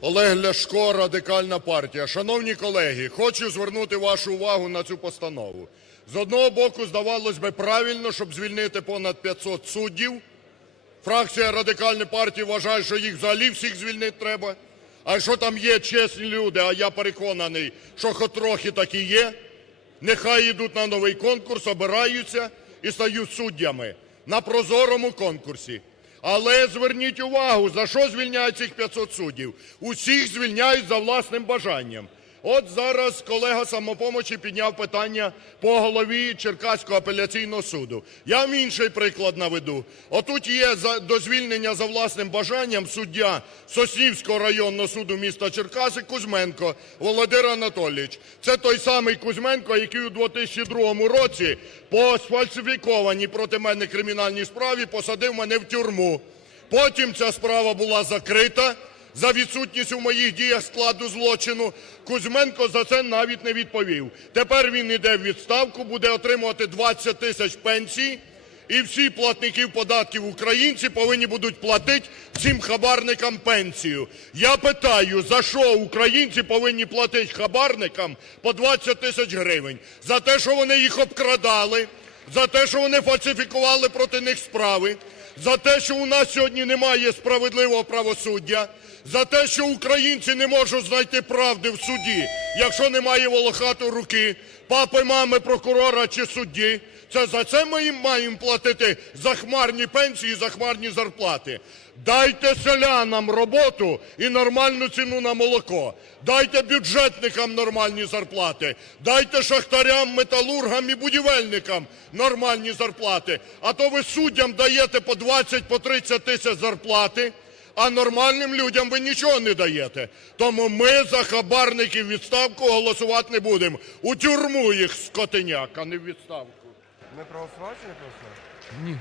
Олег Ляшко, Радикальна партія. Шановні колеги, хочу звернути вашу увагу на цю постанову. З одного боку, здавалось би, правильно, щоб звільнити понад 500 суддів. Фракція Радикальної партії вважає, що їх взагалі всіх звільнити треба. А якщо там є чесні люди, а я переконаний, що хоч трохи такі є, нехай йдуть на новий конкурс, обираються і стають суддями на прозорому конкурсі. Але зверніть увагу, за що звільняють цих 500 суддів? Усіх звільняють за власним бажанням. От зараз колега самопомочі підняв питання по голові Черкаського апеляційного суду. Я вам інший приклад наведу. Отут є до звільнення за власним бажанням суддя Соснівського районного суду міста Черкаси Кузьменко Володимир Анатолійович. Це той самий Кузьменко, який у 2002 році по сфальсифікованій проти мене кримінальній справі посадив мене в тюрму. Потім ця справа була закрита за відсутність у моїх діях складу злочину. Кузьменко за це навіть не відповів. Тепер він іде в відставку, буде отримувати 20 тисяч пенсій, і всі платники податків українці повинні будуть платити цим хабарникам пенсію. Я питаю, за що українці повинні платити хабарникам по 20 тисяч гривень? За те, що вони їх обкрадали, за те, що вони фальсифікували проти них справи, за те, що у нас сьогодні немає справедливого правосуддя, за те, що українці не можуть знайти правди в суді, якщо немає волохатої руки, папи, мами, прокурора чи судді. Це за це ми їм маємо платити захмарні пенсії, захмарні зарплати. Дайте селянам роботу і нормальну ціну на молоко. Дайте бюджетникам нормальні зарплати. Дайте шахтарям, металургам і будівельникам нормальні зарплати. А то ви суддям даєте по 20, по 30 тисяч зарплати, а нормальним людям ви нічого не даєте. Тому ми за хабарників в відставку голосувати не будемо. У тюрму їх скотиняк, а не в відставку. Ми проголосували чи не проголосували? Ні.